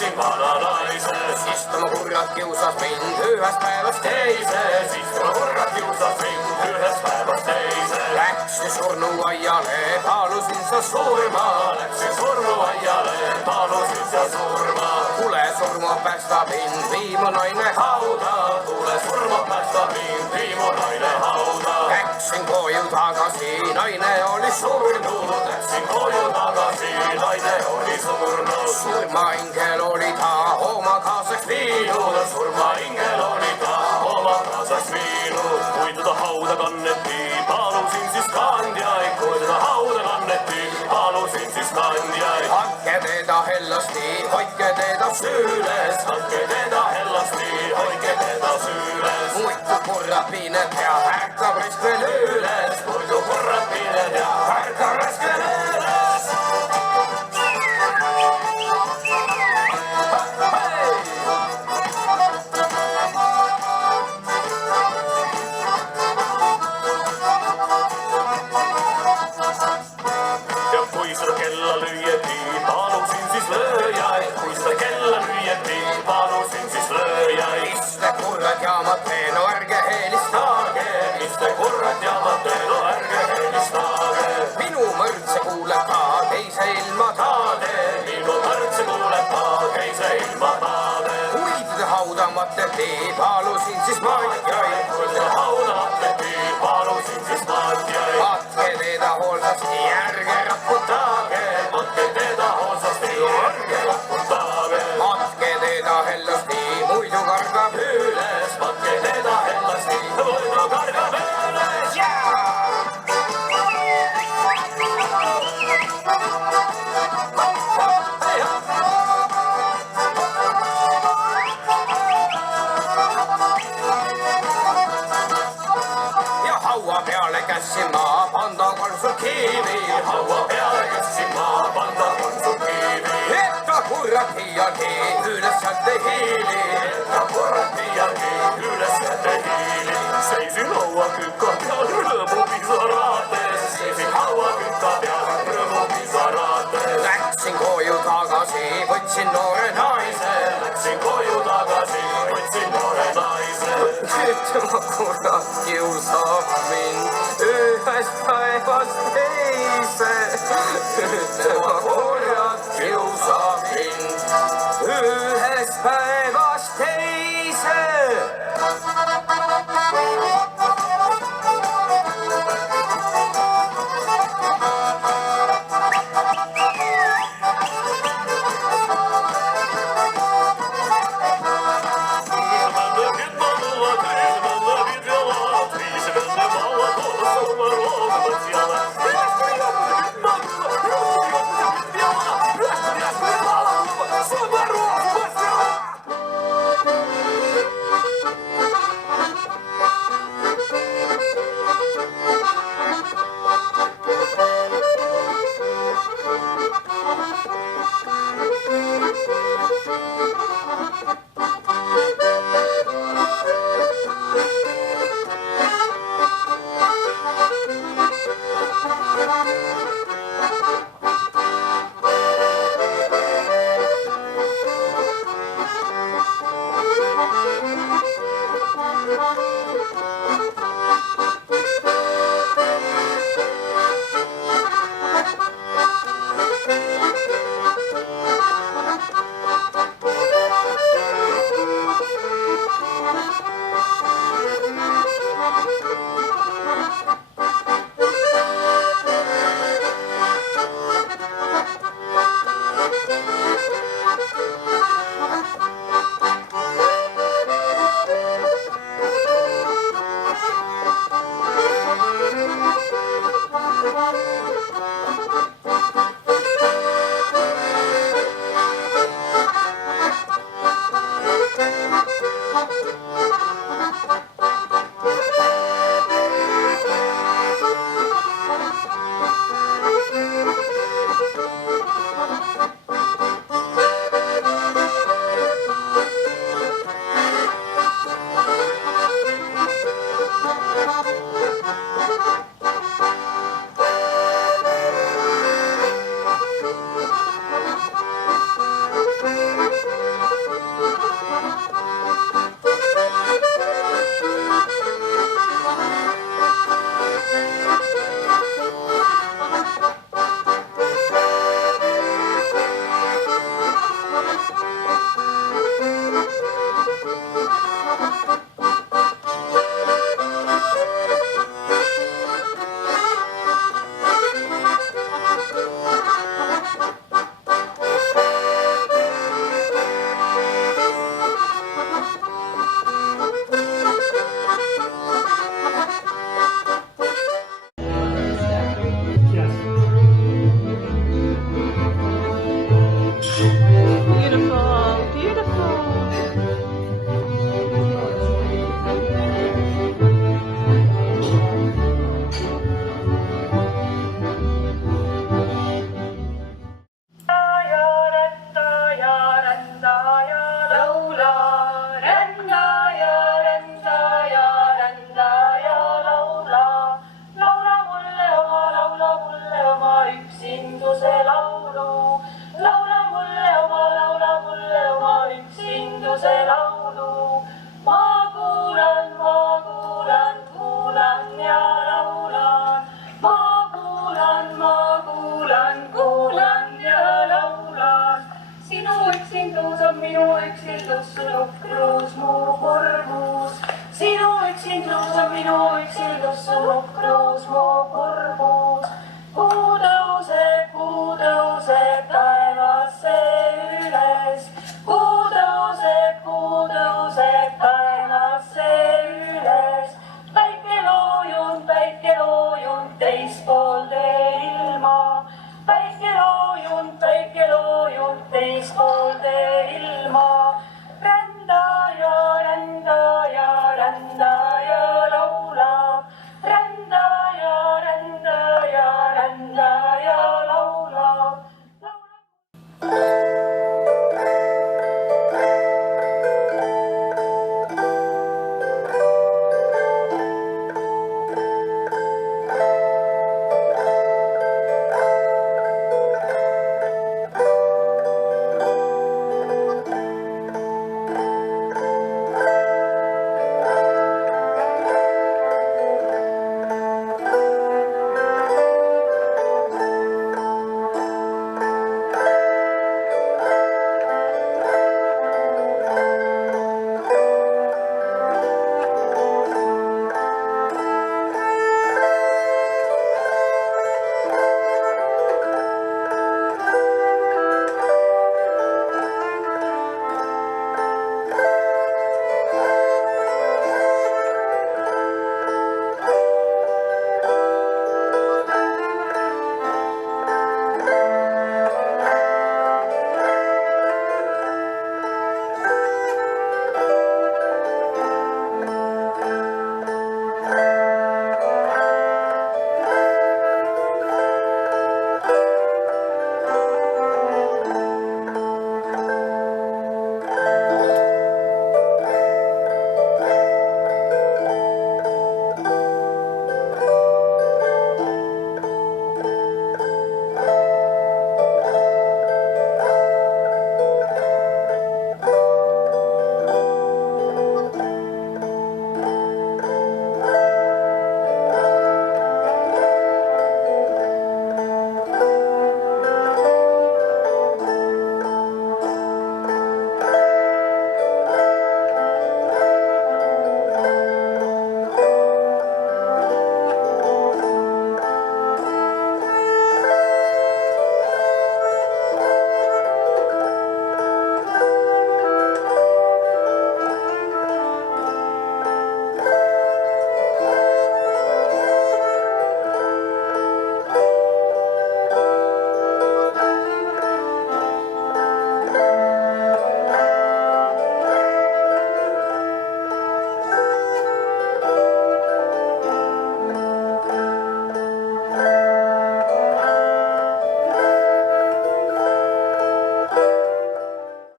läksin vana naise. Siis tema kurjad kiusas mind ühest päevast teise. Siis tema kurjad kiusas mind ühest päevast teise. Läksin surnuaiale, palusin sa surma. Läksin surnuaiale, palusin sa surma. Tule surma päästa mind, vii mu naine hauda. Tule surma päästa mind, vii mu naine hauda. Läksin koju tagasi, naine oli surnud. Läksin koju tagasi, naine oli surnud. Surmaingel oli ta oma kaasaks viinud. Surmaingel oli ta oma kaasaks viinud. Kui teda hauda kanneti, palusin siis kandjaid. Kui teda hauda kanneti, palusin siis kandjaid. Andke teda hellasti, hoidke teda süüles. Andke teda hellasti, hoidke teda süüles. Muidu kurrab piined ja ärkab risk veel üles. Muidu kurrab piined ja ärkab risk veel üles. Ja kui seda kella lüüeti, palusin siis lööjaid. Kui seda kella lüüeti, palusin siis lööjaid. Mis te kurrad jaamad teen, no ärge helistage. Mis te kurrad jaamad teen, no ärge helistage. Minu mõrtse kuuleb ka teise ilma taade. Minu mõrtse kuuleb ka teise ilma taade. Kui teda hauda mateti, palusin siis matjaid. Kui seda hauda mateti, palusin siis matjaid. Matke teda hoolsasti, ärge raputage. Matke teda hoolsasti, ärge raputage. Matke teda hellasti, muidu kargab üles. Matke teda hellasti, muidu kargab üles. Ja haua peale kässin ma panda kolmsul kiivi. Haua peale kässin ma panda kolmsul kiivi. Et ta kurrad hiialgi üles sealt ei hiili. Ta kurrad hiialgi üles sealt ei hiili. Seisin hauaküka peal rõõmupisarates. Seisin hauaküka peal rõõmupisarates. Läksin koju tagasi, võtsin noore naise. Läksin koju tagasi, võtsin noore naise. Tema kurrad kiusab mind ühest päevast teise. Tema kurrad kiusab mind ühest päevast teise. üksindus on minu üksildus, su nukrus mu kurbus. Sinu üksindus on minu üksildus, su nukrus mu kurbus. Kuu tõuseb taevasse üles, kuu tõuseb